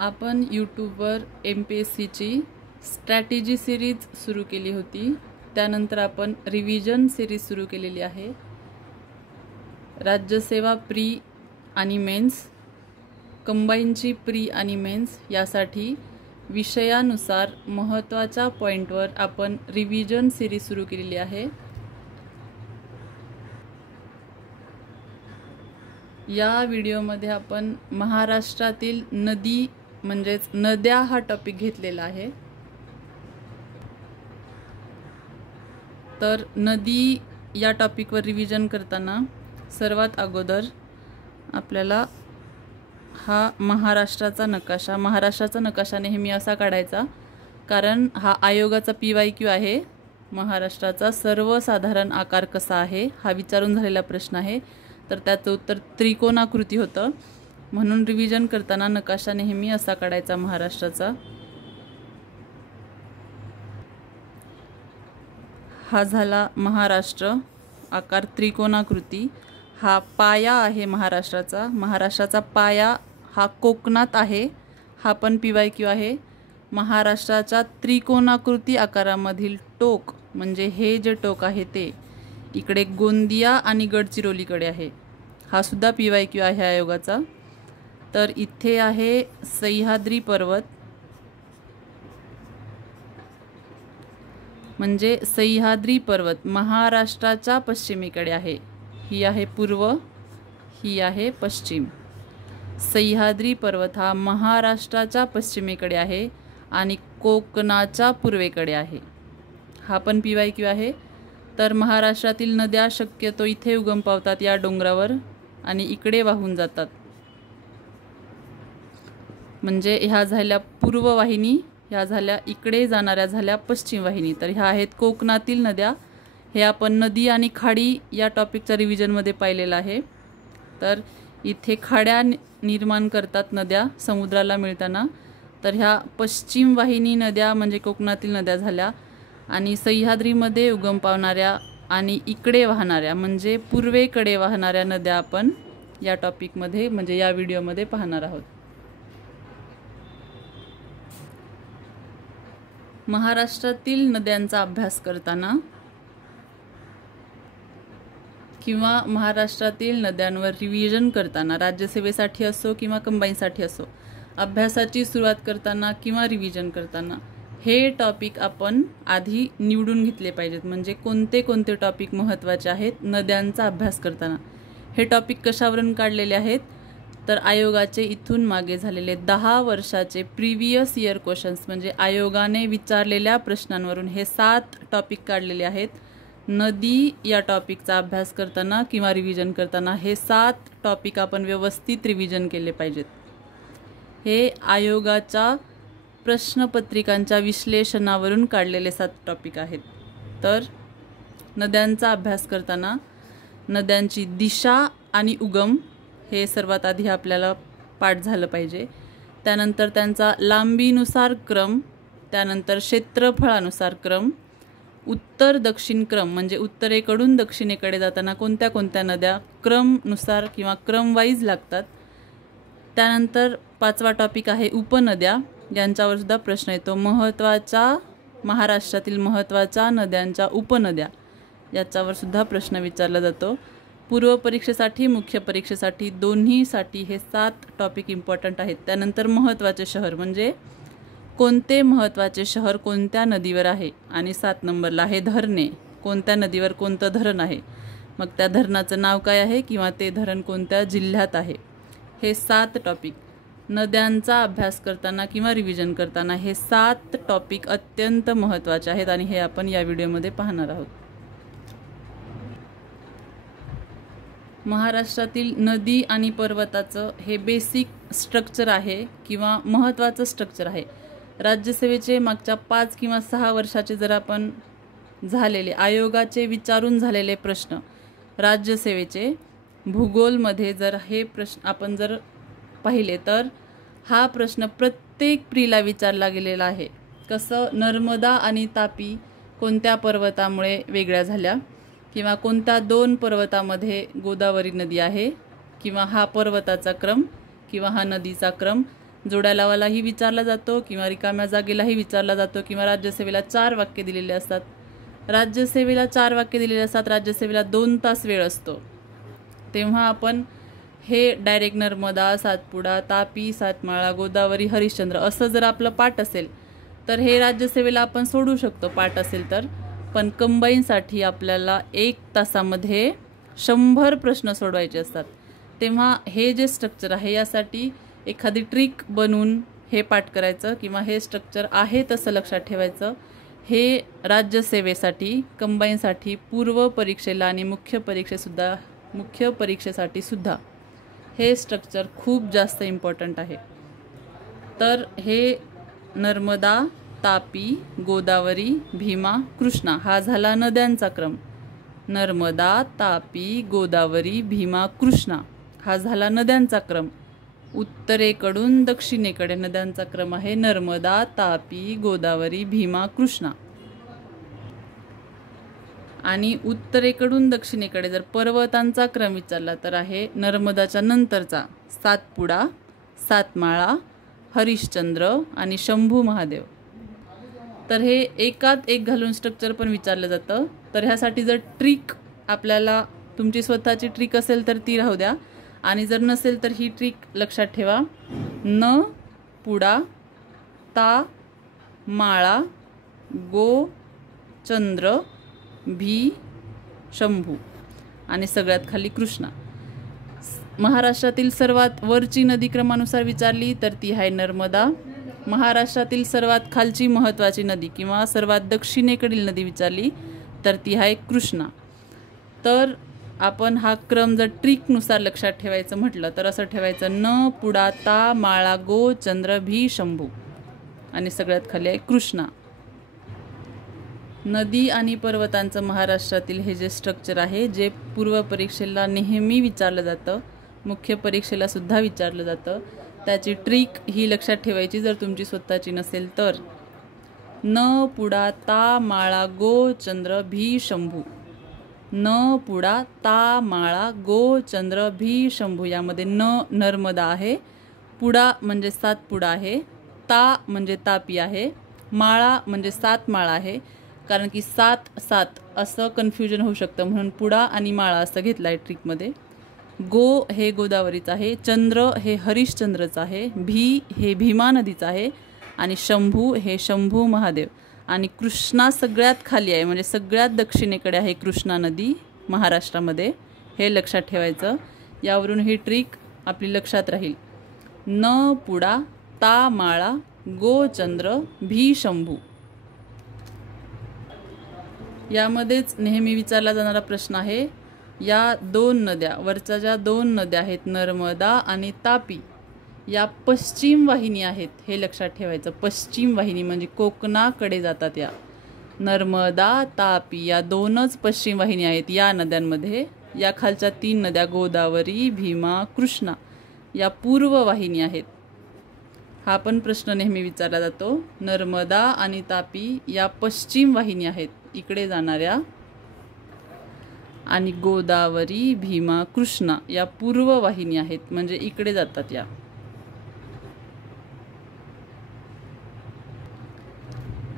आपण यूट्यूबवर MPSCची strategy series सुरू केली होती। त्यानंतर आपण रिव्हिजन सिरीज सुरू केलेली आहे। राज्यसेवा प्री आणि मेन्स, कंबाईनची प्री आणि मेन्स यासाठी विषयानुसार महत्त्वाच्या पॉइंटवर आपण रिव्हिजन सिरीज सुरू केलेली आहे। या व्हिडिओमध्ये आपण महाराष्ट्रातील नदी म्हणजेच नद्या हा टॉपिक घेतलेला आहे। तर नदी या टॉपिकवर रिव्हिजन करताना सर्वात अगोदर आपल्याला हा महाराष्ट्राचा नकाशा नेहमी असा काढायचा, कारण हा आयोगाचा PYQ आहे। महाराष्ट्राचा सर्वसाधारण आकार कसा आहे हा विचारून झालेला प्रश्न आहे, तर त्याचं उत्तर त्रिकोणाकृती होतं। म्हणून रिव्हिजन करताना नकाशा नेहमी असा काढायचा महाराष्ट्राचा। हा झाला महाराष्ट्र, आकार त्रिकोणाकृती। हा पाया आहे महाराष्ट्राचा। महाराष्ट्राचा पाया हा कोकणात आहे, हा पण PYQ आहे। महाराष्ट्राच्या त्रिकोणाकृती आकारामधील टोक म्हणजे हे जे टोक आहे ते इकडे गोंदिया आणि गडचिरोलीकडे आहे, हा सुद्धा PYQ आहे आयोगाचा। तर इथे आहे सह्याद्री पर्वत, म्हणजे सह्याद्री पर्वत महाराष्ट्राच्या पश्चिमेकडे आहे। ही आहे पूर्व, ही आहे पश्चिम। सह्याद्री पर्वत हा महाराष्ट्राच्या पश्चिमेकडे आहे आणि कोकणाच्या पूर्वेकडे आहे, हा पण PYQ आहे। तर महाराष्ट्रातील नद्या शक्यतो इथे उगम पावतात या डोंगरावर आणि इकडे वाहून जातात, म्हणजे ह्या झाल्या पूर्व वाहिनी, ह्या झाल्या इकडे जाणाऱ्या झाल्या पश्चिम वाहिनी। तर ह्या आहेत कोकणातील नद्या। हे आपण नदी आणि खाडी या टॉपिकच्या रिव्हिजनमध्ये पाहिलेलं आहे। तर इथे खाड्या निर्माण करतात नद्या समुद्राला मिळताना, तर ह्या पश्चिम वाहिनी नद्या म्हणजे कोकणातील नद्या झाल्या। आणि सह्याद्रीमध्ये उगम पावणाऱ्या आणि इकडे वाहणाऱ्या म्हणजे पूर्वेकडे वाहणाऱ्या नद्या आपण या टॉपिकमध्ये म्हणजे या व्हिडिओमध्ये पाहणार आहोत। महाराष्ट्रातील नद्यांचा अभ्यास करताना किंवा महाराष्ट्रातील नद्यांवर रिव्हिजन करताना राज्यसेवेसाठी असो किंवा कंबाईनसाठी असो, अभ्यासाची सुरुवात करताना किंवा रिव्हिजन करताना हे टॉपिक आपण आधी निवडून घेतले पाहिजेत। म्हणजे कोणते कोणते टॉपिक महत्त्वाचे आहेत नद्यांचा अभ्यास करताना। हे टॉपिक कशावरून काढलेले आहेत, तर आयोगाचे इथून मागे झालेले 10 वर्षाचे प्रिव्हियस इयर क्वेश्चन्स म्हणजे आयोगाने विचारलेल्या प्रश्नांवरून हे 7 टॉपिक काढलेले आहेत। नदी या टॉपिकचा अभ्यास करताना किंवा रिव्हिजन करताना हे 7 टॉपिक आपण व्यवस्थित रिव्हिजन केले पाहिजेत। हे आयोगाच्या प्रश्नपत्रिकांच्या विश्लेषणावरून काढलेले 7 टॉपिक आहेत। तर नद्यांचा अभ्यास करताना नद्यांची दिशा आणि उगम हे सर्वात आधी आपल्याला पाठ झालं पाहिजे। त्यानंतर त्यांचा लांबीनुसार क्रम, त्यानंतर क्षेत्रफळानुसार क्रम, उत्तर दक्षिण क्रम म्हणजे उत्तरेकडून दक्षिणेकडे जाताना कोणत्या कोणत्या नद्या क्रमनुसार किंवा क्रम वाईज लागतात। त्यानंतर 5वा टॉपिक आहे उपनद्या, यांच्यावर सुद्धा प्रश्न येतो। महाराष्ट्रातील महत्त्वाच्या नद्यांच्या उपनद्या याच्यावर सुद्धा प्रश्न विचारला जातो। पूर्व परीक्षेसाठी मुख्य परीक्षेसाठी दोन्हीसाठी हे 7 टॉपिक इम्पॉर्टंट आहेत। त्यानंतर महत्त्वाचे शहर म्हणजे कोणते महत्त्वाचे शहर कोणत्या नदीवर आहे, आणि 7 नंबरला आहे धरणे, कोणत्या नदीवर कोणतं धरण आहे, मग त्या धरणाचं नाव काय आहे किंवा ते धरण कोणत्या जिल्ह्यात आहे। हे 7 टॉपिक नद्यांचा अभ्यास करताना किंवा रिव्हिजन करताना हे 7 टॉपिक अत्यंत महत्त्वाचे आहेत आणि हे आपण या व्हिडिओमध्ये पाहणार आहोत। महाराष्ट्रातील नदी आणि पर्वताचं हे बेसिक स्ट्रक्चर आहे किंवा महत्त्वाचं स्ट्रक्चर आहे। राज्यसेवेचे मागच्या 5 किंवा 6 वर्षाचे जर आपण झालेले आयोगाचे विचारून झालेले प्रश्न राज्यसेवेचे भूगोलमध्ये जर हे प्रश्न आपण जर पाहिले, तर हा प्रश्न प्रत्येक प्रीला विचारला गेलेला आहे। कसं, नर्मदा आणि तापी कोणत्या पर्वतामुळे वेगळ्या झाल्या, किंवा कोणत्या 2 पर्वतामध्ये गोदावरी नदी आहे, किंवा हा पर्वताचा क्रम किंवा हा नदीचा क्रम जोड्या लावालाही विचारला जातो किंवा रिकाम्या जागेलाही विचारला जातो किंवा राज्यसेवेला 4 वाक्य दिलेले असतात. राज्यसेवेला 4 वाक्य दिलेले असतात, राज्यसेवेला 2 तास वेळ असतो. तेव्हा आपण हे डायरेक्ट नर्मदा, सातपुडा, तापी, सातमाळा, गोदावरी, हरिश्चंद्र असं जर आपलं पाठ असेल तर हे राज्यसेवेला आपण सोडू शकतो पाठ असेल तर. पण कंबाईनसाठी आपल्याला 1 तासामध्ये 100 प्रश्न सोडवायचे असतात. तेव्हा हे जे स्ट्रक्चर आहे यासाठी एखादी ट्रिक बनवून हे पाठ करायचं किंवा हे स्ट्रक्चर आहे तसं लक्षात ठेवायचं. हे राज्यसेवेसाठी, कंबाईनसाठी, पूर्व परीक्षेला आणि मुख्य परीक्षेसाठी सुद्धा हे स्ट्रक्चर खूप जास्त इम्पॉर्टंट आहे. तर हे नर्मदा, तापी, गोदावरी, भीमा, कृष्णा हा झाला नद्यांचा क्रम. नर्मदा, तापी, गोदावरी, भीमा, कृष्णा हा झाला नद्यांचा क्रम. उत्तरेकडून दक्षिणेकडे नद्यांचा क्रम आहे नर्मदा, तापी, गोदावरी, भीमा, कृष्णा. आणि उत्तरेकडून दक्षिणेकडे जर पर्वतांचा क्रम विचारला तर आहे नर्मदाच्या नंतरचा सातपुडा, सातमाळा, हरिश्चंद्र आणि शंभू महादेव. तर हे एकात एक घालून स्ट्रक्चर पण विचारलं जातं. तर ह्यासाठी जर ट्रिक आपल्याला तुमची स्वतःची ट्रिक असेल तर ती राहू द्या, आणि जर नसेल तर ही ट्रिक लक्षात ठेवा. न पुडा, ता माळा, गो चंद्र, भी शंभू आणि सगळ्यात खाली कृष्णा. महाराष्ट्रातील सर्वात वरची नदी क्रमानुसार विचारली तर ती आहे नर्मदा. महाराष्ट्रातील सर्वात खालची महत्त्वाची नदी किंवा सर्वात दक्षिणेकडील नदी विचारली तर ती आहे कृष्णा. तर आपण हा क्रम जर ट्रिकनुसार लक्षात ठेवायचं म्हटलं तर असं ठेवायचं न पुडा, ता माळा, गो चंद्र, भी शंभू आणि सगळ्यात खाली आहे कृष्णा. नदी आणि पर्वतांचं महाराष्ट्रातील हे जे स्ट्रक्चर आहे जे पूर्व परीक्षेला नेहमी विचारलं जातं, मुख्य परीक्षेला सुद्धा विचारलं जातं, त्याची ट्रिक ही लक्षात ठेवायची जर तुमची स्वतःची नसेल तर. न पुडा, ता माळा, गो चंद्र, भी शंभू. न पुडा, ता माळा, गो चंद्र, भी शंभू. यामध्ये न नर्मदा आहे, पुडा म्हणजे सातपुडा आहे, ता म्हणजे तापी आहे, माळा म्हणजे सातमाळा आहे. कारण की 7-7 असं कन्फ्युजन होऊ शकतं म्हणून पुडा आणि माळा असं घेतलं आहे ट्रिकमध्ये. गो हे गोदावरीचं आहे, चंद्र हे हरिश्चंद्रचं आहे, भी हे भीमा नदीचं आहे आणि शंभू हे शंभू महादेव. आणि कृष्णा सगळ्यात खाली आहे म्हणजे सगळ्यात दक्षिणेकडे आहे कृष्णा नदी महाराष्ट्रामध्ये. हे लक्षात ठेवायचं. यावरून ही ट्रिक आपली लक्षात राहील. न पुडा, ता माळा, गो चंद्र, भी शंभू. यामध्येच नेहमी विचारला जाणारा प्रश्न आहे या 2 नद्या, वरच्या ज्या 2 नद्या आहेत नर्मदा आणि तापी, या पश्चिम वाहिनी आहेत. हे लक्षात ठेवायचं. पश्चिम वाहिनी म्हणजे कोकणाकडे जातात. या नर्मदा, तापी या 2च पश्चिम वाहिनी आहेत या नद्यांमध्ये. या खालच्या 3 नद्या गोदावरी, भीमा, कृष्णा या पूर्व वाहिनी आहेत. हा पण प्रश्न नेहमी विचारला जातो. नर्मदा आणि तापी या पश्चिम वाहिनी आहेत इकडे जाणाऱ्या, आणि गोदावरी, भीमा, कृष्णा या पूर्व वाहिनी आहेत म्हणजे इकडे जातात. या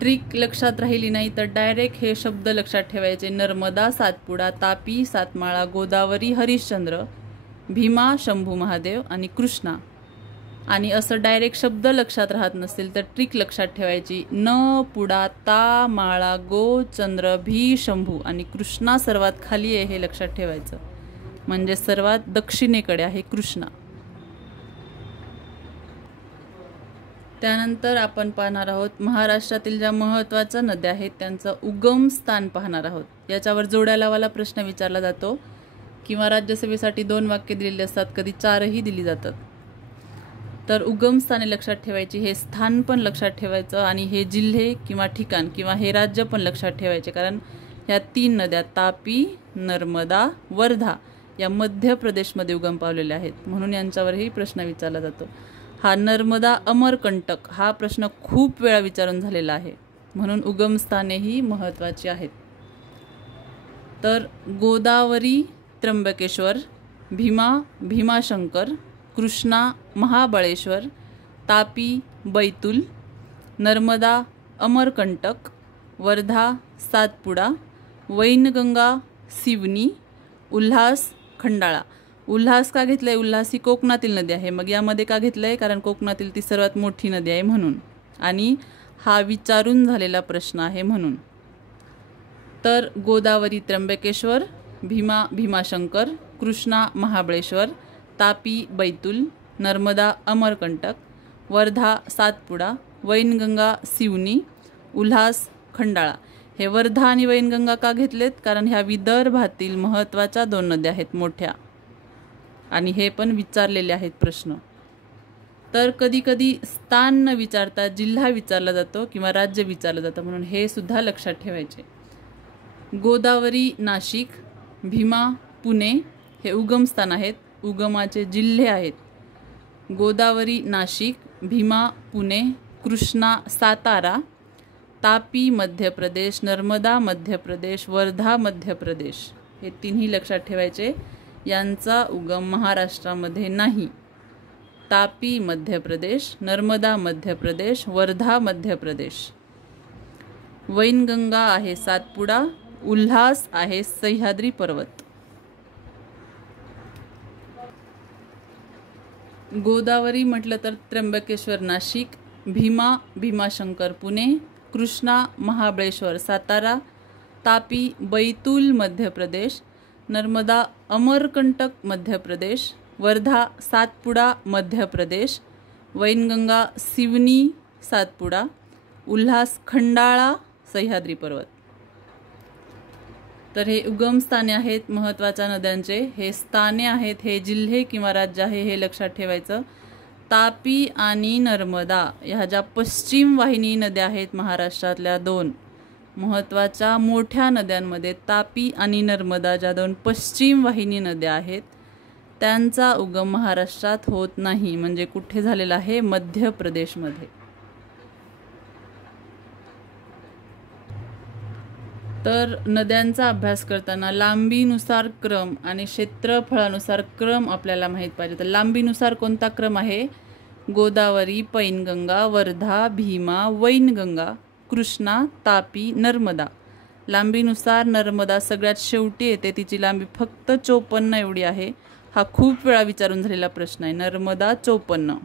ट्रिक लक्षात राहिली नाही तर डायरेक्ट हे शब्द लक्षात ठेवायचे. नर्मदा, सातपुडा, तापी, सातमाळा, गोदावरी, हरिश्चंद्र, भीमा, शंभू महादेव आणि कृष्णा. आणि असं डायरेक्ट शब्द लक्षात राहत नसेल तर ट्रिक लक्षात ठेवायची. न पुडा, ता माळा, गो चंद्र, भी शंभू आणि कृष्णा सर्वात खाली आहे हे लक्षात ठेवायचं म्हणजे सर्वात दक्षिणेकडे आहे कृष्णा. त्यानंतर आपण पाहणार आहोत महाराष्ट्रातील ज्या महत्त्वाच्या नद्या आहेत त्यांचं उगम स्थान पाहणार आहोत. याच्यावर जोड्या लावायला प्रश्न विचारला जातो किंवा राज्यसेवेसाठी 2 वाक्य दिलेली असतात, कधी 4ही दिली जातात. तर उगम स्थाने लक्षात ठेवायची, हे स्थान पण लक्षात ठेवायचं आणि हे जिल्हे किंवा ठिकाण किंवा हे राज्य पण लक्षात ठेवायचे. कारण ह्या 3 नद्या तापी, नर्मदा, वर्धा या मध्य प्रदेशमध्ये उगम पावलेल्या आहेत म्हणून यांच्यावरही प्रश्न विचारला जातो. हा नर्मदा अमरकंटक हा प्रश्न खूप वेळा विचारून झालेला आहे म्हणून उगम स्थानेही महत्त्वाची आहेत. तर गोदावरी त्र्यंबकेश्वर, भीमा भीमाशंकर, कृष्णा महाबळेश्वर, तापी बैतूल, नर्मदा अमरकंटक, वर्धा सातपुडा, वैनगंगा सिवनी, उल्हास खंडाळा. उल्हास का घेतलंय? उल्हास ही कोकणातील नदी आहे. मग यामध्ये का घेतलंय? कारण कोकणातील ती सर्वात मोठी नदी आहे म्हणून, आणि हा विचारून झालेला प्रश्न आहे म्हणून. तर गोदावरी त्र्यंबकेश्वर, भीमा भीमाशंकर, कृष्णा महाबळेश्वर, तापी बैतूल, नर्मदा अमरकंटक, वर्धा सातपुडा, वैनगंगा सिवनी, उल्हास खंडाळा. हे वर्धा आणि वैनगंगा का घेतलेत? कारण ह्या विदर्भातील महत्त्वाच्या 2 नद्या आहेत मोठ्या, आणि हे पण विचारलेले आहेत प्रश्न. तर कधी कधी स्थान न विचारता जिल्हा विचारला जातो किंवा राज्य विचारलं जातं, म्हणून हे सुद्धा लक्षात ठेवायचे. गोदावरी नाशिक, भीमा पुणे हे उगमस्थान आहेत, उगमाचे जिल्हे आहेत. गोदावरी नाशिक, भीमा पुणे, कृष्णा सातारा, तापी मध्य प्रदेश, नर्मदा मध्य प्रदेश, वर्धा मध्य प्रदेश. हे तिन्ही लक्षात ठेवायचे. यांचा उगम महाराष्ट्रामध्ये नाही. तापी मध्य प्रदेश, नर्मदा मध्य प्रदेश, वर्धा मध्य प्रदेश. वैनगंगा आहे सातपुडा, उल्हास आहे सह्याद्री पर्वत. गोदावरी म्हटलं तर त्र्यंबकेश्वर नाशिक, भीमा भीमाशंकर पुणे, कृष्णा महाबळेश्वर सातारा, तापी बैतूल मध्य प्रदेश, नर्मदा अमरकंटक मध्य प्रदेश, वर्धा सातपुडा मध्य प्रदेश, वैनगंगा सिवनी सातपुडा, उल्हास खंडाळा सह्याद्री पर्वत. तर हे उगमस्थाने आहेत महत्त्वाच्या नद्यांचे. हे स्थाने आहेत, हे जिल्हे किंवा राज्य आहे, हे लक्षात ठेवायचं. तापी आणि नर्मदा ह्या ज्या पश्चिम वाहिनी नद्या आहेत महाराष्ट्रातल्या 2 महत्त्वाच्या मोठ्या नद्यांमध्ये, तापी आणि नर्मदा ज्या 2 पश्चिम वाहिनी नद्या आहेत, त्यांचा उगम महाराष्ट्रात होत नाही. म्हणजे कुठे झालेला आहे? मध्य प्रदेशमध्ये. तर नद्यांचा अभ्यास करताना लांबीनुसार क्रम आणि क्षेत्रफळानुसार क्रम आपल्याला माहीत पाहिजे. तर लांबीनुसार कोणता क्रम आहे? गोदावरी, पैनगंगा, वर्धा, भीमा, वैनगंगा, कृष्णा, तापी, नर्मदा. लांबीनुसार नर्मदा सगळ्यात शेवटी येते, तिची लांबी फक्त 54 एवढी आहे. हा खूप वेळा विचारून झालेला प्रश्न आहे. नर्मदा 54.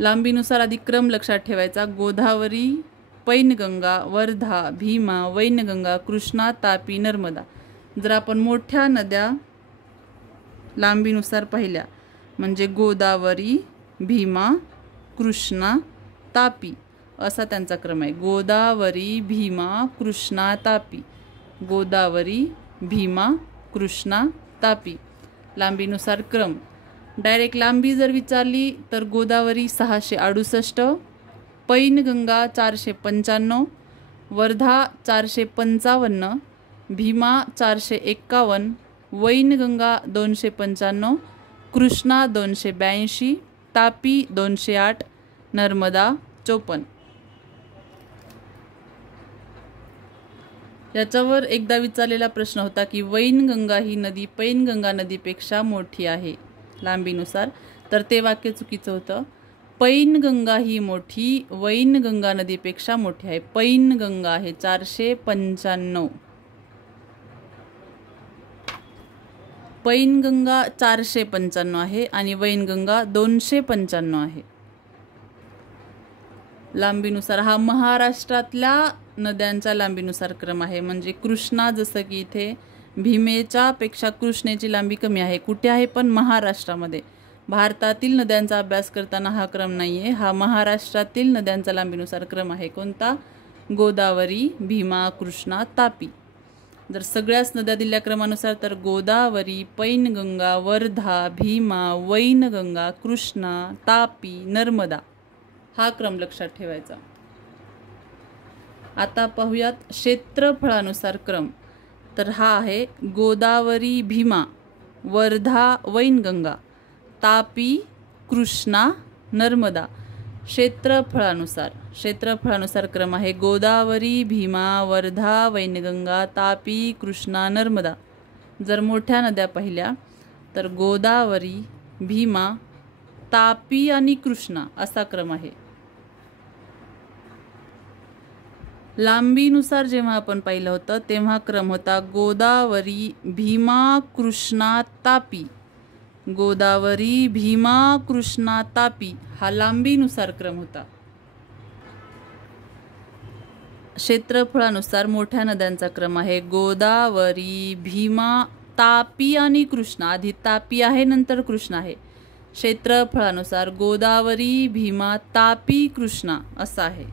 लांबीनुसार आधी क्रम लक्षात ठेवायचा. गोदावरी, पैनगंगा, वर्धा, भीमा, वैनगंगा, कृष्णा, तापी, नर्मदा. जर आपण मोठ्या नद्या लांबीनुसार पाहिल्या म्हणजे गोदावरी, भीमा, कृष्णा, तापी असा त्यांचा क्रम आहे. गोदावरी, भीमा, कृष्णा, तापी. गोदावरी, भीमा, कृष्णा, तापी. लांबीनुसार क्रम. डायरेक्ट लांबी जर विचारली तर गोदावरी 668, पैनगंगा 495, वर्धा 455, भीमा 451, वैनगंगा 295, कृष्णा 282, तापी 208, नर्मदा 54. याच्यावर एकदा विचारलेला प्रश्न होता की वैनगंगा ही नदी पैनगंगा नदीपेक्षा मोठी आहे लांबीनुसार, तर ते वाक्य चुकीचं होतं. पैनगंगा ही मोठी वैनगंगा नदीपेक्षा मोठी आहे. पैनगंगा आहे 495, पैनगंगा 495 आहे आणि वैनगंगा 295 आहे. लांबीनुसार हा महाराष्ट्रातल्या नद्यांच्या लांबीनुसार क्रम आहे. म्हणजे कृष्णा जसं की इथे भीमेच्या पेक्षा कृष्णेची लांबी कमी आहे. कुठे आहे? पण महाराष्ट्रामध्ये. भारतातील नद्यांचा अभ्यास करताना हा क्रम नाही आहे. हा महाराष्ट्रातील नद्यांचा लांबीनुसार क्रम आहे. कोणता? गोदावरी, भीमा, कृष्णा, तापी. जर सगळ्याच नद्या दिल्या क्रमानुसार तर गोदावरी, पैनगंगा, वर्धा, भीमा, वैनगंगा, कृष्णा, तापी, नर्मदा हा क्रम लक्षात ठेवायचा. आता पाहूयात क्षेत्रफळानुसार क्रम. तर हा आहे गोदावरी, भीमा, वर्धा, वैनगंगा, तापी, कृष्णा, नर्मदा. क्षेत्रफळानुसार क्रम आहे गोदावरी, भीमा, वर्धा, वैनगंगा, तापी, कृष्णा, नर्मदा. जर मोठ्या नद्या पाहिल्या तर गोदावरी, भीमा, तापी आणि कृष्णा असा क्रम आहे. लांबीनुसार जेव्हा आपण पाहिलं होतं तेव्हा क्रम होता गोदावरी, भीमा, कृष्णा, तापी. गोदावरी, भीमा, कृष्णा, तापी हा लांबीनुसार क्रम होता. क्षेत्रफळानुसार मोठ्या नद्यांचा क्रम आहे गोदावरी, भीमा, तापी आणि कृष्णा. आधी तापी आहे, नंतर कृष्णा आहे. क्षेत्रफळानुसार गोदावरी, भीमा, तापी, कृष्णा असं आहे.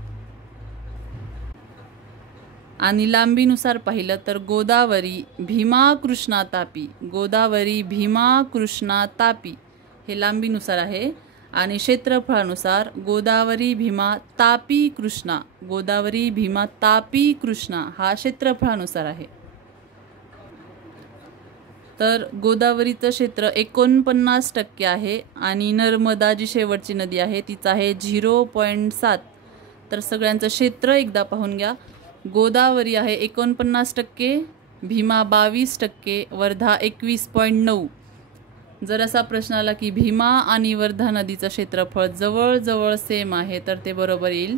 आणि लांबीनुसार पाहिलं तर गोदावरी, भीमा, कृष्णा, तापी. गोदावरी, भीमा, कृष्णा, तापी हे लांबीनुसार आहे. आणि क्षेत्रफळानुसार गोदावरी, भीमा, तापी, कृष्णा. गोदावरी, भीमा, तापी, कृष्णा हा क्षेत्रफळानुसार आहे. तर गोदावरीचं क्षेत्र 49% आहे आणि नर्मदा जी शेवटची नदी आहे तिचं आहे 0.7. तर सगळ्यांचं क्षेत्र एकदा पाहून घ्या. गोदावरी आहे 49%, भीमा 22%, वर्धा 21.9. जर असा प्रश्न आला की भीमा आणि वर्धा नदीचं क्षेत्रफळ जवळजवळ सेम आहे तर ते बरोबर येईल.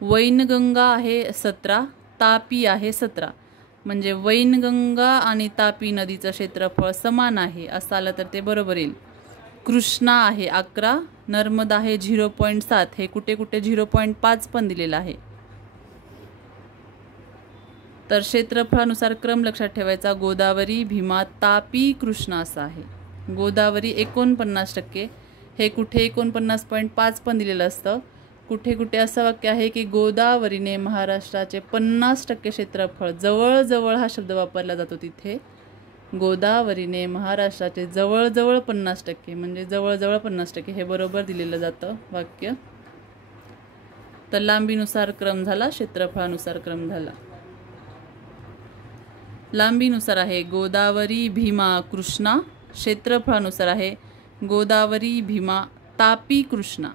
वैनगंगा आहे 17, तापी आहे 17. म्हणजे वैनगंगा आणि तापी नदीचं क्षेत्रफळ समान आहे असं आलं तर ते बरोबर येईल. कृष्णा आहे 11, नर्मदा आहे 0.7. हे कुठे कुठे 0.5 पण दिलेलं आहे. तर क्षेत्रफळानुसार क्रम लक्षात ठेवायचा गोदावरी, भीमा, तापी, कृष्णा असा आहे. गोदावरी 49%, हे कुठे 49.5 पण दिलेलं असतं. कुठे कुठे असं वाक्य आहे की गोदावरीने महाराष्ट्राचे 50% क्षेत्रफळ, जवळजवळ हा शब्द वापरला जातो तिथे. गोदावरीने महाराष्ट्राचे जवळजवळ 50%, म्हणजे जवळजवळ 50% हे बरोबर दिलेलं जातं वाक्य. तर लांबीनुसार क्रम झाला, क्षेत्रफळानुसार क्रम झाला. लांबीनुसार आहे गोदावरी, भीमा, कृष्णा. क्षेत्रफळानुसार आहे गोदावरी, भीमा, तापी, कृष्णा.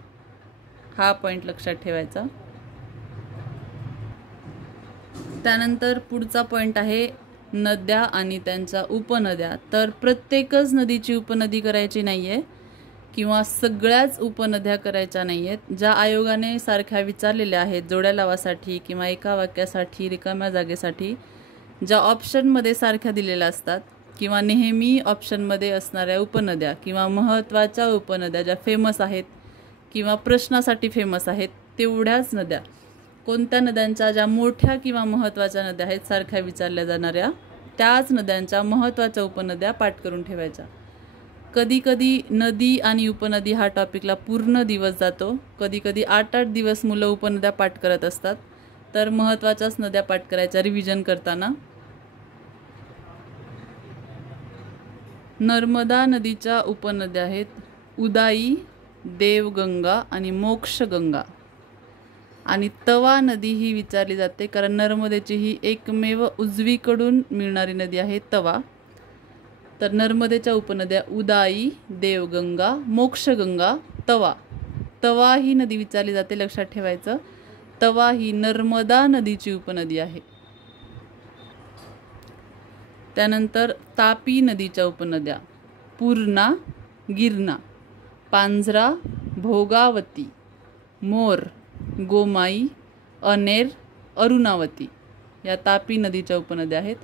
हा पॉइंट लक्षात ठेवायचा. त्यानंतर पुढचा पॉइंट आहे नद्या आणि त्यांच्या उपनद्या. तर प्रत्येकच नदीची उपनदी करायची नाहीये किंवा सगळ्याच उपनद्या करायच्या नाहीयेत. ज्या आयोगाने सारख्या विचारलेल्या आहेत जोड्या लावासाठी किंवा एका वाक्यासाठी, रिकाम्या जागेसाठी, ज्या ऑप्शनमध्ये सारख्या दिलेल्या असतात किंवा नेहमी ऑप्शनमध्ये असणाऱ्या उपनद्या किंवा महत्त्वाच्या उपनद्या ज्या फेमस आहेत किंवा प्रश्नासाठी फेमस आहेत तेवढ्याच नद्या, कोणत्या नद्यांच्या ज्या मोठ्या किंवा महत्त्वाच्या नद्या आहेत सारख्या विचारल्या जाणाऱ्या त्याच नद्यांच्या महत्त्वाच्या उपनद्या पाठ करून ठेवायच्या. कधी कधी नदी आणि उपनदी हा टॉपिकला पूर्ण दिवस जातो. कधी कधी 8-8 दिवस मुलं उपनद्या पाठ करत असतात. तर महत्त्वाच्याच नद्या पाठ करायच्या रिव्हिजन करताना. नर्मदा नदीच्या उपनद्या आहेत उदाई, देवगंगा आणि मोक्षगंगा. आणि तवा नदी ही विचारली जाते कारण नर्मदेची ही एकमेव उजवीकडून मिळणारी नदी आहे तवा. तर नर्मदेच्या उपनद्या उदाई, देवगंगा, मोक्षगंगा, तवा. तवा ही नदी विचारली जाते, लक्षात ठेवायचं. तवा ही नर्मदा नदीची उपनदी आहे. त्यानंतर तापी नदीच्या उपनद्या पूर्णा, गिरणा, पांझरा, भोगावती, मोर, गोमाई, अनेर, अरुणावती या तापी नदीच्या उपनद्या आहेत.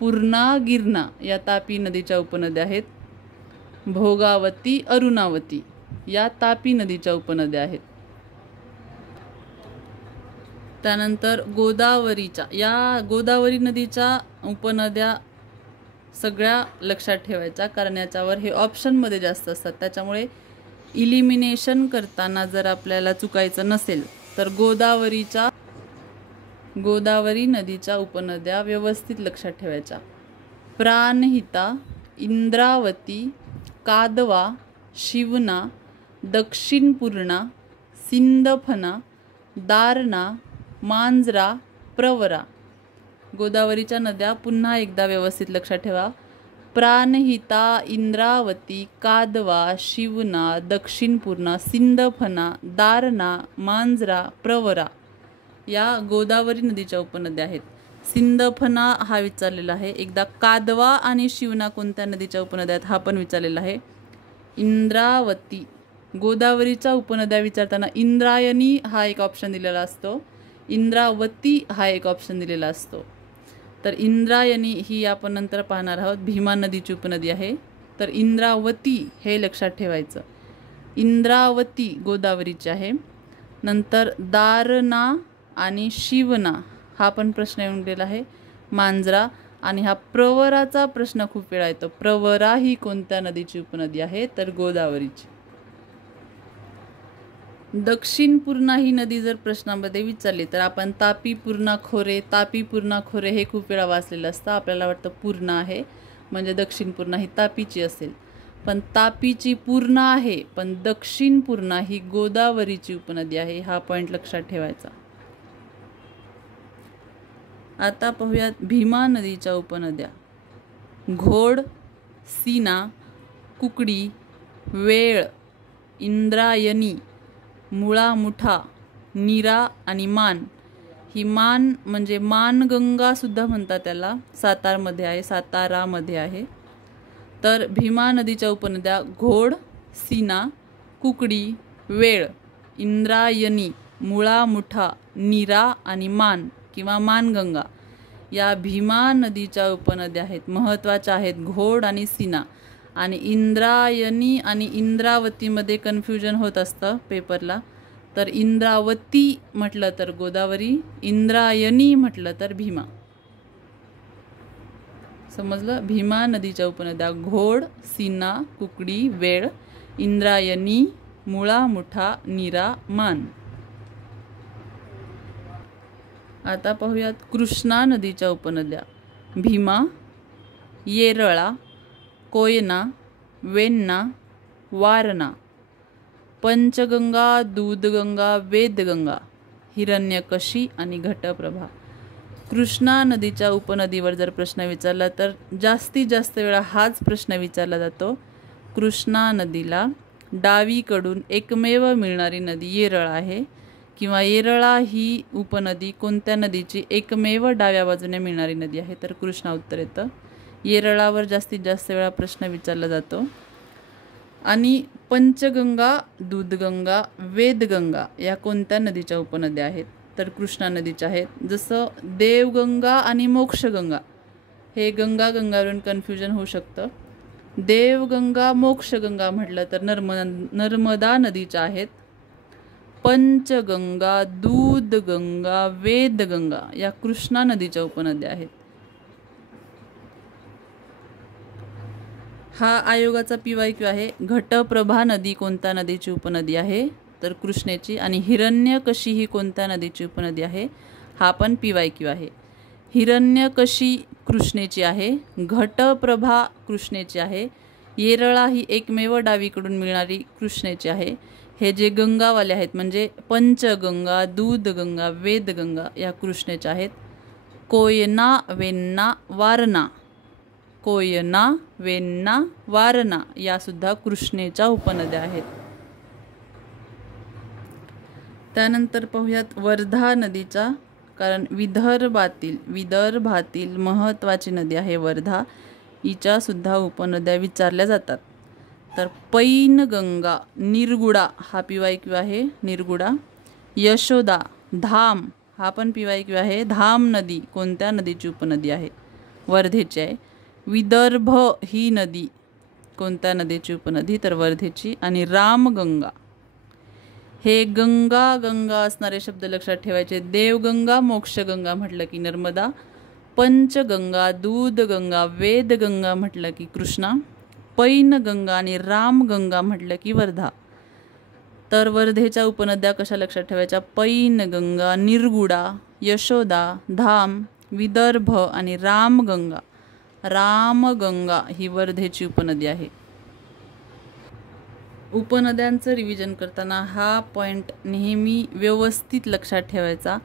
पूर्णा, गिरणा या तापी नदीच्या उपनद्या आहेत. भोगावती, अरुणावती या तापी नदीच्या उपनद्या आहेत. त्यानंतर गोदावरीच्या, या गोदावरी नदीच्या उपनद्या सगळ्या लक्षात ठेवायच्या कारण याच्यावर हे ऑप्शनमध्ये जास्त असतात. त्याच्यामुळे इलिमिनेशन करताना जर आपल्याला चुकायचं नसेल तर गोदावरी नदीच्या उपनद्या व्यवस्थित लक्षात ठेवायच्या. प्राणहिता, इंद्रावती, कादवा, शिवना, दक्षिणपूर्णा, सिंदफना, दारणा, मांजरा, प्रवरा. गोदावरीच्या नद्या पुन्हा एकदा व्यवस्थित लक्षात ठेवा. प्राणहिता, इंद्रावती, कादवा, शिवना, दक्षिणपूर्णा, सिंदफना, दारणा, मांजरा, प्रवरा या गोदावरी नदीच्या उपनद्या आहेत. सिंदफना हा विचारलेला आहे. एकदा कादवा आणि शिवना कोणत्या नदीच्या उपनद्या आहेत हा पण विचारलेला आहे. इंद्रावती गोदावरीच्या उपनद्या विचारताना इंद्रायणी हा एक ऑप्शन दिलेला असतो, इंद्रावती हा एक ऑप्शन दिलेला असतो. तर इंद्रायणी ही आपण नंतर पाहणार आहोत, भीमा नदीची उपनदी आहे. तर इंद्रावती हे लक्षात ठेवायचं. इंद्रावती गोदावरीची आहे. नंतर दारणा आणि शिवना हा पण प्रश्न येऊन गेला आहे, मांजरा. आणि हा प्रवराचा प्रश्न खूप वेळा येतो. प्रवरा ही कोणत्या नदीची उपनदी आहे? तर गोदावरीची. दक्षिण पूर्णा ही नदी जर प्रश्नामध्ये विचारली तर आपण तापी पूर्णा खोरे हे खूप वेळा वाचलेलं असतं. आपल्याला वाटतं पूर्णा आहे म्हणजे दक्षिण पूर्णा ही तापीची असेल, पण तापीची पूर्णा आहे, पण दक्षिण पूर्णा ही गोदावरीची उपनदी आहे. हा पॉइंट लक्षात ठेवायचा. आता पाहूयात भीमा नदीच्या उपनद्या. घोड, सीना, कुकडी, वेळ, इंद्रायणी, मुळा मुठा, नीरा आणि मान. ही मान म्हणजे मानगंगा सुद्धा म्हणतात त्याला, सातारामध्ये आहे. तर भीमा नदीच्या उपनद्या घोड, सीना, कुकडी, वेळ, इंद्रायणी, मुळा मुठा, नीरा आणि मान किंवा मानगंगा या भीमा नदीच्या उपनद्या आहेत. महत्त्वाच्या आहेत घोड आणि सीना. आणि इंद्रायणी आणि इंद्रावतीमध्ये कन्फ्युजन होत असतं पेपरला. तर इंद्रावती म्हटलं तर गोदावरी, इंद्रायणी म्हटलं तर भीमा. समजलं? भीमा नदीच्या उपनद्या घोड, सीना, कुकडी, वेळ, इंद्रायणी, मुळा मुठा, नीरा, मान. आता पाहूयात कृष्णा नदीच्या उपनद्या. भीमा, येरळा, कोयना, वेण्णा, वारणा, पंचगंगा, दूधगंगा, वेदगंगा, हिरण्यकशी आणि घटप्रभा. कृष्णा नदीच्या उपनदीवर जर प्रश्न विचारला तर जास्तीत जास्त वेळा हाच प्रश्न विचारला जातो. कृष्णा नदीला डावीकडून एकमेव मिळणारी नदी येरळा आहे, किंवा येरळा ही उपनदी कोणत्या नदीची एकमेव डाव्या बाजूने मिळणारी नदी आहे? तर कृष्णा उत्तर येतं. येरळावर जास्तीत जास्त वेळा प्रश्न विचारला जातो. आणि पंचगंगा, दूधगंगा, वेदगंगा या कोणत्या नदीच्या उपनद्या आहेत? तर कृष्णा नदीच्या आहेत. जसं देवगंगा आणि मोक्षगंगा हे गंगावरून कन्फ्युजन होऊ शकतं. देवगंगा, मोक्षगंगा म्हटलं तर नर्मदा नदीच्या आहेत. पंचगंगा, दूधगंगा, वेदगंगा या कृष्णा नदीच्या उपनद्या आहेत. हा आयोगाचा PYQ आहे. घटप्रभा नदी कोणत्या नदीची उपनदी आहे? तर कृष्णेची. आणि हिरण्यकशी ही कोणत्या नदीची उपनदी आहे? हा पण PYQ आहे. हिरण्यकशी कृष्णेची आहे, घटप्रभा कृष्णेची आहे, येरळा ही एकमेव डावीकडून मिळणारी कृष्णेची आहे. हे जे गंगावाले आहेत म्हणजे पंचगंगा, दूधगंगा, वेदगंगा या कृष्णेच्या आहेत. कोयना, वेण्णा, वारणा, कोयना, वेण्णा, वारणा या सुद्धा कृष्णेच्या उपनद्या आहेत. त्यानंतर पाहूयात वर्धा नदीचा, कारण विदर्भातील महत्त्वाची नदी आहे वर्धा. हिच्या सुद्धा उपनद्या विचारल्या जातात. तर पैनगंगा, निरगुडा हा PYQ आहे, निरगुडा. यशोदा, धाम हा पण PYQ आहे. धाम नदी कोणत्या नदीची उपनदी आहे? वर्धेची आहे. विदर्भ ही नदी कोणत्या नदीची उपनदी? तर वर्धेची. आणि रामगंगा, हे गंगा असणारे शब्द लक्षात ठेवायचे. देवगंगा, मोक्षगंगा म्हटलं की नर्मदा, पंचगंगा, दूधगंगा, वेदगंगा म्हटलं की कृष्णा, पैनगंगा आणि रामगंगा म्हटलं की वर्धा. तर वर्धेच्या उपनद्या कशा लक्षात ठेवायच्या? पैनगंगा, निरगुडा, यशोदा, धाम, विदर्भ आणि रामगंगा. रामगंगा ही वर्धेची उपनदी आहे. उपनद्यांचं रिव्हिजन करताना हा पॉइंट नेहमी व्यवस्थित लक्षात ठेवायचा.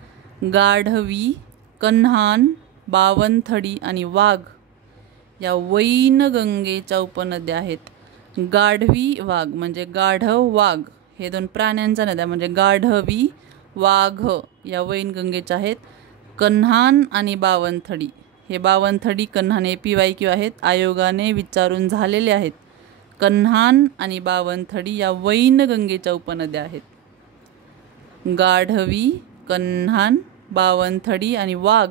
गाढवी, कन्हान, बावनथडी आणि वाघ या वैनगंगेच्या उपनद्या आहेत. गाढवी, वाघ म्हणजे गाढव, वाघ हे दोन प्राण्यांच्या नद्या म्हणजे गाढवी, वाघ या वैनगंगेच्या आहेत. कन्हान आणि बावनथडी, हे बावनथडी, कन्हान हे PYQ आहेत, आयोगाने विचारून झालेले आहेत. कन्हान आणि बावनथडी या वैनगंगेच्या उपनद्या आहेत. गाढवी, कन्हान, बावनथडी आणि वाघ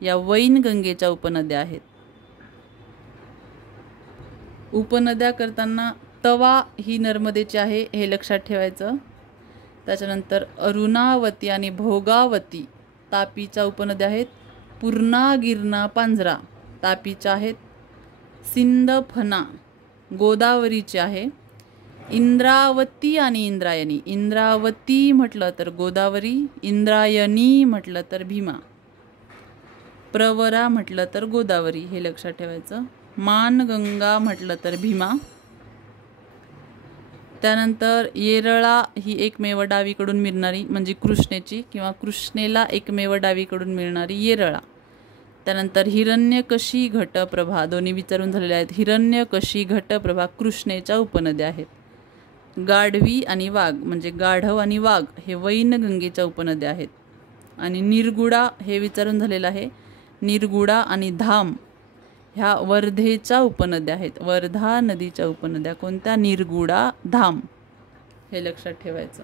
या वैनगंगेच्या उपनद्या आहेत. उपनद्या करताना तवा ही नर्मदेची आहे हे लक्षात ठेवायचं. त्याच्यानंतर अरुणावती आणि भोगावती तापीच्या उपनद्या आहेत. पूर्णा, गिरणा, पांझरा तापीच्या आहेत. सिंदफना गोदावरीची आहे. इंद्रावती आणि इंद्रायणी, इंद्रावती म्हटलं तर गोदावरी, इंद्रायणी म्हटलं तर भीमा, प्रवरा म्हटलं तर गोदावरी हे लक्षात ठेवायचं. मानगंगा म्हटलं तर भीमा. त्यानंतर येरळा ही एकमेव डावीकडून मिळणारी म्हणजे कृष्णेची किंवा कृष्णेला एकमेव डावीकडून मिळणारी येरळा. त्यानंतर हिरण्यकशी, घटप्रभा दोन्ही विचारून झालेले आहेत. हिरण्यकशी, घटप्रभा कृष्णेच्या उपनद्या आहेत. गाढवी आणि वाघ म्हणजे गाढव आणि वाघ हे वैनगंगेच्या उपनद्या आहेत. आणि निरगुडा हे विचारून झालेलं आहे. निरगुडा आणि धाम ह्या वर्धेच्या उपनद्या आहेत. वर्धा नदीच्या उपनद्या कोणत्या? निरगुडा, धाम हे लक्षात ठेवायचं.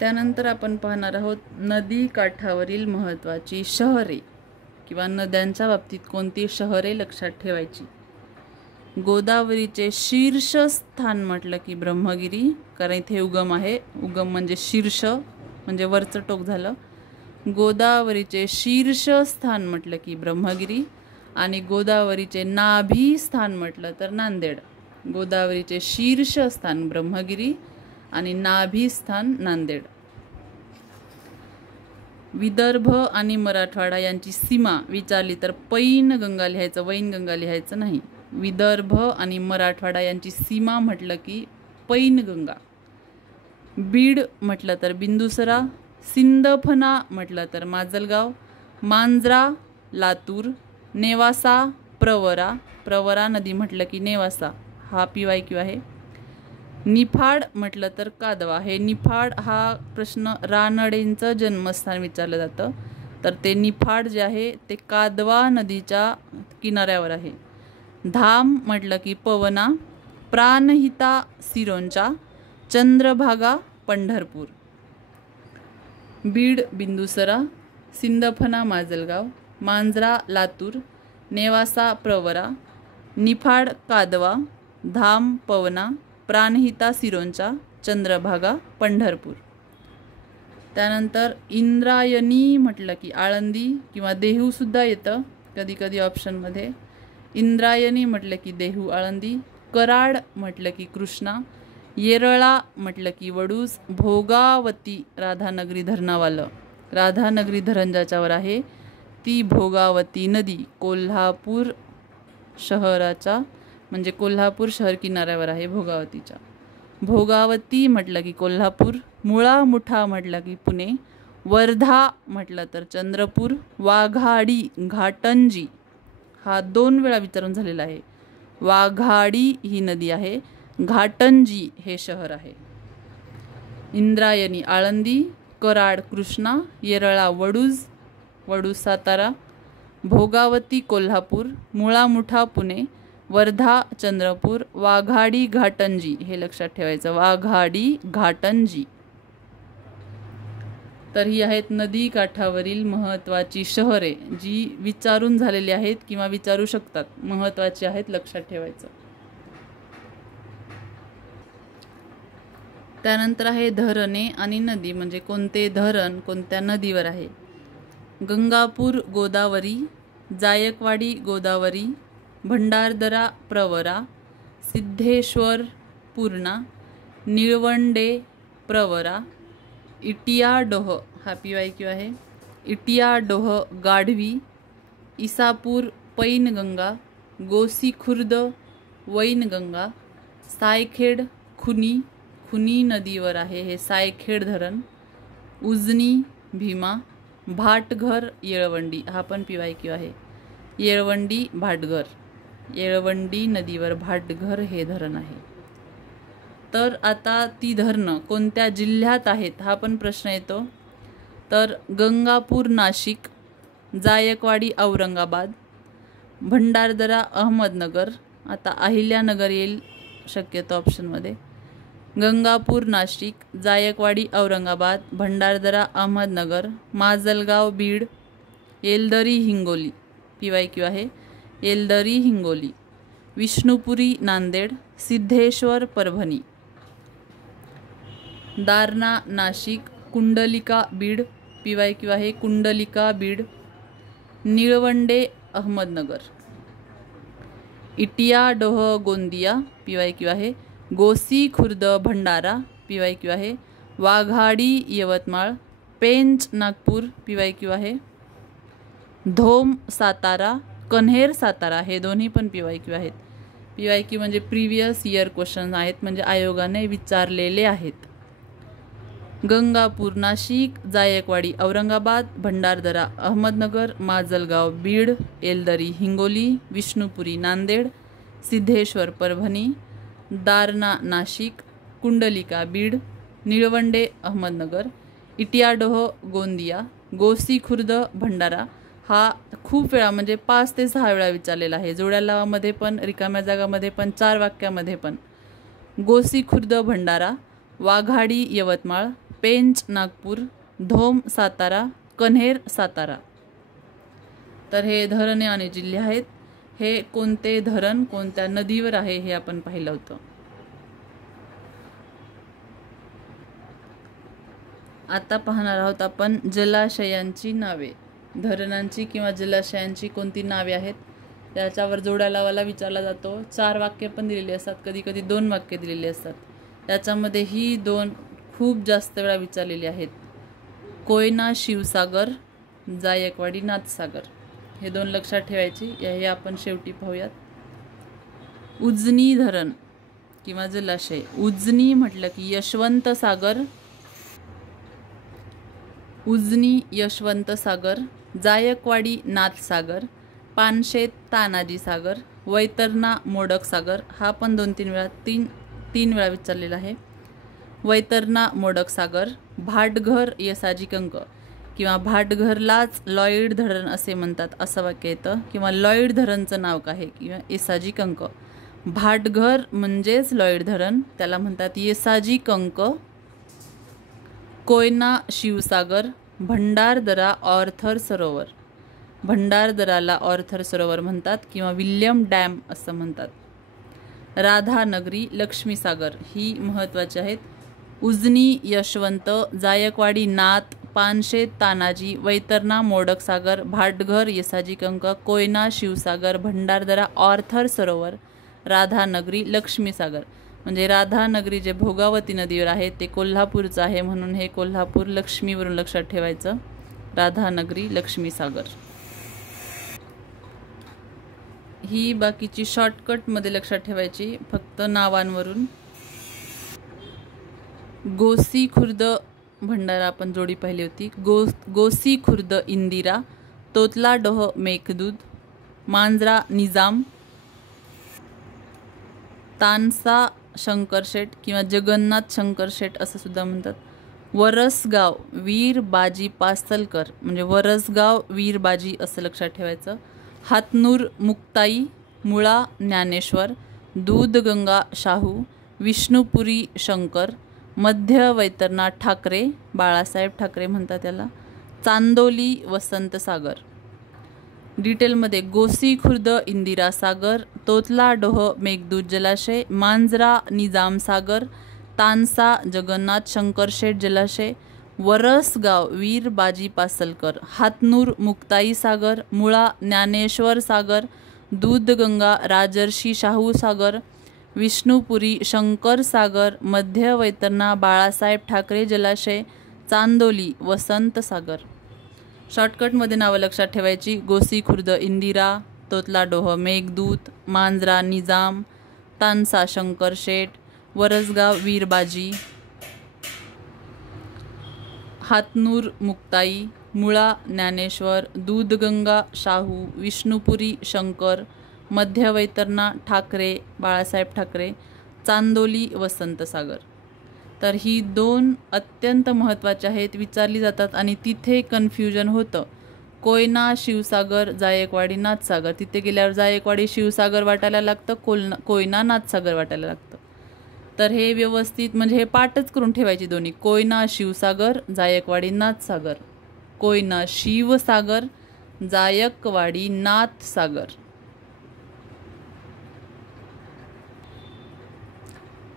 त्यानंतर आपण पाहणार आहोत नदी काठावरील महत्त्वाची शहरे किंवा नद्यांच्या बाबतीत कोणती शहरे लक्षात ठेवायची. गोदावरीचे शीर्षस्थान म्हटलं की ब्रह्मगिरी, कारण इथे उगम आहे. उगम म्हणजे शीर्ष म्हणजे वरचं टोक झालं. गोदावरीचे शीर्षस्थान म्हटलं की ब्रह्मगिरी आणि गोदावरीचे नाभिस्थान म्हटलं तर नांदेड. गोदावरीचे शीर्षस्थान ब्रह्मगिरी आणि नाभिस्थान नांदेड. विदर्भ आणि मराठवाडा यांची सीमा विचारली तर पैनगंगा लिहायचं, वैनगंगा लिहायचं नाही. विदर्भ आणि मराठवाडा यांची सीमा म्हटलं की पैनगंगा. बीड म्हटलं तर बिंदुसरा, सिंदफना म्हटलं तर माजलगाव, मांजरा लातूर, नेवासा प्रवरा, प्रवरा नदी म्हटलं की नेवासा हा PYQ आहे. निफाड म्हटलं तर कादवा. हे निफाड हा प्रश्न रानडेंचं जन्मस्थान विचारलं जातं, तर ते निफाड जे आहे ते कादवा नदीच्या किनाऱ्यावर आहे. धाम म्हटलं की पवना, प्राणहिता सिरोंचा, चंद्रभागा पंढरपूर. बीड बिंदुसरा, सिंदफना माजलगाव, मांजरा लातूर, नेवासा प्रवरा, निफाड कादवा, धाम पवना, प्राणहिता सिरोंचा, चंद्रभागा पंढरपूर. त्यानंतर इंद्रायणी म्हटलं की आळंदी किंवा देहूसुद्धा येतं कधी कधी ऑप्शनमध्ये. इंद्रायणी म्हटलं की देहू आळंदी. कराड म्हटलं की कृष्णा. येरळा म्हटलं की वडूज. भोगावती राधानगरी धरणावालं, राधानगरी धरण ज्याच्यावर आहे ती भोगावती नदी कोल्हापूर शहराच्या म्हणजे कोल्हापूर शहर किनाऱ्यावर आहे भोगावतीच्या. भोगावती म्हटलं की कोल्हापूर. मुळा मुठा म्हटलं की पुणे. वर्धा म्हटलं तर चंद्रपूर. वाघाडी घाटंजी हा 2 वेळा विचारून झालेला आहे. वाघाडी ही नदी आहे, घाटंजी हे शहर आहे. इंद्रायणी आळंदी, कराड कृष्णा, येरळा वडूज, वडूज सातारा, भोगावती कोल्हापूर, मुळा मुठा पुणे, वर्धा चंद्रपूर, वाघाडी घाटंजी हे लक्षात ठेवायचं. वाघाडी घाटंजी. तर ही आहेत नदी काठावरील महत्त्वाची शहरे जी विचारून झालेली आहेत किंवा विचारू शकतात, महत्त्वाची आहेत, लक्षात ठेवायचं. त्यानंतर आहे धरणे आणि नदी म्हणजे कोणते धरण कोणत्या नदीवर आहे. गंगापूर गोदावरी, जायकवाडी गोदावरी, भंडारदरा प्रवरा, सिद्धेश्वर पूर्णा, निळवंडे प्रवरा, इटियाडोह हा PYQ आहे. इटियाडोह गाढवी, इसापूर पैनगंगा, गोसीखुर्द वैनगंगा, सायखेड खुनी, खुनी नदीवर आहे हे सायखेड धरण, उजनी भीमा, भाटघर येळवंडी हा पण PYQ आहे. येळवंडी भाटघर, येळवंडी नदीवर भाटघर हे धरण आहे. तर आता ती धरणं कोणत्या जिल्ह्यात आहेत हा पण प्रश्न येतो. तर गंगापूर नाशिक, जायकवाडी औरंगाबाद, भंडारदरा अहमदनगर, आता अहिल्यानगर येईल शक्यतो ऑप्शनमध्ये. गंगापूर नाशिक, जायकवाडी औरंगाबाद, भंडारदरा अहमदनगर, माजलगाव बीड, येलदरी हिंगोली. PYQ आहे येलदरी हिंगोली. विष्णुपुरी नांदेड, सिद्धेश्वर परभणी. दारणा नाशिक, कुंडलिका बीड. PYQ आहे कुंडलिका बीड. निळवंडे अहमदनगर. इटियाडोह गोंदिया. PYQ आहे गोसी खुर्द भंडारा. PYQ आहे वाघाडी यवतमाळ. पेंच नागपूर. PYQ आहे धोम सातारा, कन्हेर सातारा. हे दोन्ही पण PYQ आहेत. PYQ म्हणजे प्रिव्हियस इयर क्वेश्चन आहेत, म्हणजे आयोगाने विचारलेले आहेत. गंगापूर नाशिक, जायकवाडी औरंगाबाद, भंडारदरा अहमदनगर, माजलगाव बीड, येलदरी हिंगोली, विष्णुपुरी नांदेड, सिद्धेश्वर परभणी, दारणा नाशिक, कुंडलिका बीड, निळवंडे अहमदनगर, इटियाडोह गोंदिया, गोसी खुर्द भंडारा. हा खूप वेळा म्हणजे 5 ते 6 वेळा विचारलेला आहे. जोड्या लावामध्ये पण, रिकाम्या जागामध्ये पण, 4 वाक्यामध्ये पण. गोसी खुर्द भंडारा, वाघाडी यवतमाळ, पेंच नागपूर, धोम सातारा, कन्हेर सातारा. तर हे धरणे आणि जिल्हे आहेत. हे कोणते धरण कोणत्या नदीवर आहे हे आपण पाहिलं होतं. आता पाहणार आहोत आपण जलाशयांची नावे. धरणांची किंवा जलाशयांची कोणती नावे आहेत त्याच्यावर जोड्या लावायला विचारला जातो. 4 वाक्य पण दिलेली असतात, कधी कधी 2 वाक्य दिलेली असतात. त्याच्यामध्ये ही 2 खूप जास्त वेळा विचारलेली आहेत. कोयना शिवसागर, जायकवाडी नाथसागर. हे 2 लक्षात ठेवायची. हे आपण शेवटी पाहूयात. उजनी धरण किंवा जलाशय. उजनी म्हटलं की यशवंत सागर, उजनी यशवंत सागर, जायकवाडी नाथसागर, पानशेत तानाजी सागर, वैतरणा मोडक सागर. हा पण 2-3 वेळा 3 वेळा विचारलेला आहे. वैतरणा मोडक सागर, भाटघर येसाजी कंक किंवा भाटघरलाच लॉईड धरण असे म्हणतात असं वाक्य येतं. किंवा लॉईड धरणचं नाव काय किंवा येसाजी कंक. भाटघर म्हणजेच लॉईड धरण, त्याला म्हणतात येसाजी कंक. कोयना शिवसागर, भंडारदरा ऑर्थर सरोवर. भंडारदराला ऑर्थर सरोवर म्हणतात किंवा विल्यम डॅम असं म्हणतात. राधानगरी, लक्ष्मीसागर. ही महत्त्वाची आहेत. उजनी यशवंत, जायकवाडी नाथ, पानशेत तानाजी, वैतरणा मोडक सागर, भाटघर येसाजी कंक, कोयना शिवसागर, भंडारदरा ऑर्थर सरोवर, राधानगरी, लक्ष्मीसागर. म्हणजे राधानगरी जे भोगावती नदीवर आहे ते कोल्हापूरचं आहे, म्हणून हे कोल्हापूर लक्ष्मीवरून लक्षात ठेवायचं. राधानगरी, लक्ष्मीसागर. ही बाकीची शॉर्टकटमध्ये लक्षात ठेवायची फक्त नावांवरून. गोसी खुर्द भंडारा आपण जोडी पाहिली होती. गोसी खुर्द इंदिरा, तोतलाडोह मेघदूत, मांजरा निजाम, तानसा शंकरशेठ किंवा जगन्नाथ शंकरशेठ असं सुद्धा म्हणतात. वरसगाव वीर बाजी पासलकर, म्हणजे वरसगाव वीर बाजी असं लक्षात ठेवायचं. हातनूर मुक्ताई, मुळा ज्ञानेश्वर, दूधगंगा शाहू, विष्णुपुरी शंकर, मध्य वैतरणा ठाकरे, बाळासाहेब ठाकरे म्हणतात त्याला, चांदोली वसंत सागर. डिटेलमध्ये गोसी खुर्द इंदिरा सागर, तोतलाडोह मेघदूत जलाशय, मांजरा निजाम सागर, तानसा जगन्नाथ शंकरशेठ जलाशय, वरसगाव वीर बाजी पासलकर, हातनूर मुक्ताई सागर, मुळा ज्ञानेश्वर सागर, दूधगंगा राजर्षी शाहू सागर, विष्णुपुरी शंकर सागर, मध्य वैतरणा बाळासाहेब ठाकरे जलाशय, चांदोली वसंत सागर. शॉर्टकटमध्ये नावं लक्षात ठेवायची. गोसी खुर्द इंदिरा, तोतलाडोह मेघदूत, मांजरा निजाम, तानसा शंकरशेठ, वरसगाव वीरबाजी, हातनूर मुक्ताई, मुळा ज्ञानेश्वर, दूधगंगा शाहू, विष्णुपुरी शंकर, मध्य वैतरणा ठाकरे बाळासाहेब ठाकरे, चांदोली वसंत सागर. तर ही 2 अत्यंत महत्त्वाचे आहेत, विचारली जातात आणि तिथे कन्फ्युजन होतं. कोयना, शिवसागर, जायकवाडी, नाथसागर. तिथे गेल्यावर जायकवाडी, शिवसागर वाटायला लागतं, कोयना, नाथसागर वाटायला लागतं. तर हे व्यवस्थित म्हणजे हे पाठच करून ठेवायची दोन्ही. कोयना, शिवसागर, जायकवाडी, नाथसागर. कोयना, शिवसागर, जायकवाडी, नाथसागर.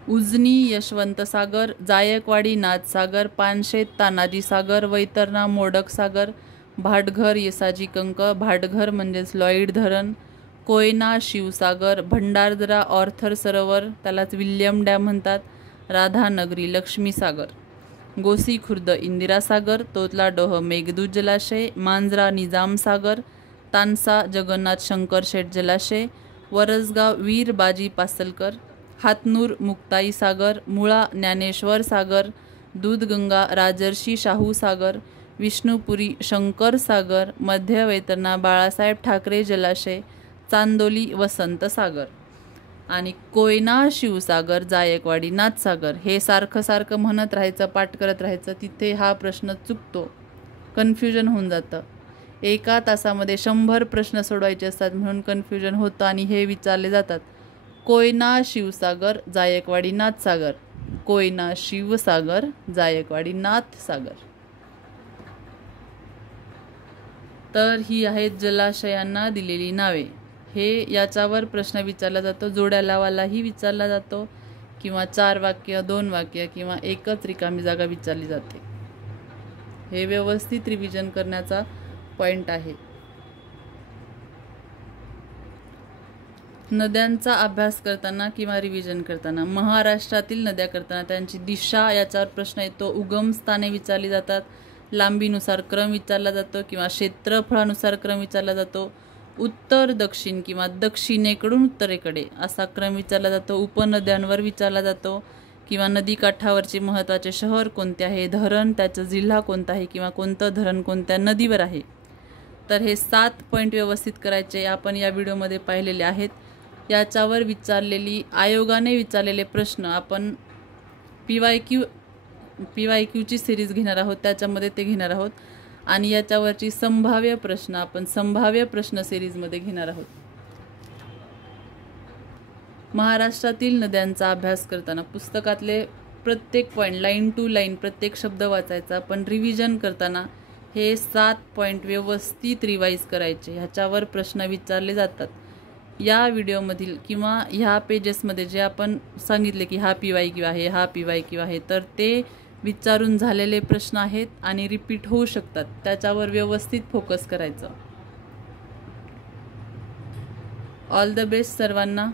उजनी, यशवंत सागर, जायकवाडी, नाथसागर. पानशेत, तानाजी सागर, वैतरणा, मोडक सागर. भाटघर, येसाजी कंक. भाटघर म्हणजेच लॉईड धरण. कोयना, शिवसागर. भंडारदरा, ऑर्थर सरोवर, त्यालाच विल्यम डॅम म्हणतात. राधानगरी, लक्ष्मी सागर. गोसी खुर्द, इंदिरा सागर. तोतलाडोह, मेघदूत जलाशय. मांजरा, निजाम सागर. तानसा, जगन्नाथ शंकर शेठ जलाशय. वरसगाव, वीर बाजी पासलकर. हातनूर, मुक्ताई सागर. मुळा, ज्ञानेश्वर सागर. दूधगंगा, राजर्षी शाहू सागर. विष्णुपुरी, शंकर सागर. मध्य वैतरणा, बाळासाहेब ठाकरे जलाशय. चांदोली, वसंत सागर. आणि कोयना, शिवसागर, जायकवाडी, नाथसागर हे सारखं सारखं म्हणत राहायचं, पाठ करत राहायचं. तिथे हा प्रश्न चुकतो, कन्फ्युजन होऊन जातं. एका तासामध्ये 100 प्रश्न सोडवायचे असतात म्हणून कन्फ्युजन होतं आणि हे विचारले जातात. कोयना, शिवसागर, जायकवाडी, नाथसागर. कोयना, शिवसागर, जायकवाडी, नाथसागर. तर ही आहेत जलाशयांना दिलेली नावे. हे याच्यावर प्रश्न विचारला जातो. जोड्या लावालाही विचारला जातो किंवा 4 वाक्य, 2 वाक्य किंवा एकच रिकामी जागा विचारली जाते. हे व्यवस्थित रिव्हिजन करण्याचा पॉइंट आहे. नद्यांचा अभ्यास करताना किंवा रिव्हिजन करताना महाराष्ट्रातील नद्या करताना त्यांची दिशा याच्यावर प्रश्न येतो. उगम स्थाने विचारली जातात. लांबीनुसार क्रम विचारला जातो किंवा क्षेत्रफळानुसार क्रम विचारला जातो. उत्तर दक्षिण किंवा दक्षिणेकडून उत्तरेकडे असा क्रम विचारला जातो. उपनद्यांवर विचारला जातो किंवा नदीकाठावरचे महत्त्वाचे शहर कोणते आहे, धरण त्याचा जिल्हा कोणता आहे किंवा कोणतं धरण कोणत्या नदीवर आहे. तर हे 7 पॉईंट व्यवस्थित करायचे आपण या व्हिडिओमध्ये पाहिलेले आहेत. याच्यावर विचारलेली आयोगाने विचारलेले प्रश्न आपण PYQची सिरीज घेणार आहोत, त्याच्यामध्ये ते घेणार आहोत. आणि याच्यावरची संभाव्य प्रश्न आपण संभाव्य प्रश्न सिरीजमध्ये घेणार आहोत. महाराष्ट्रातील नद्यांचा अभ्यास करताना पुस्तकातले प्रत्येक पॉईंट लाईन टू लाईन प्रत्येक शब्द वाचायचा. पण रिव्हिजन करताना हे 7 पॉईंट व्यवस्थित रिवाईज करायचे. ह्याच्यावर प्रश्न विचारले जातात. या व्हिडिओमधील किंवा ह्या पेजेसमध्ये जे आपण सांगितले की हा PYQ आहे, हा PYQ आहे, तर ते विचारून झालेले प्रश्न आहेत आणि रिपीट होऊ शकतात. त्याच्यावर व्यवस्थित फोकस करायचं. ऑल द बेस्ट सर्वांना.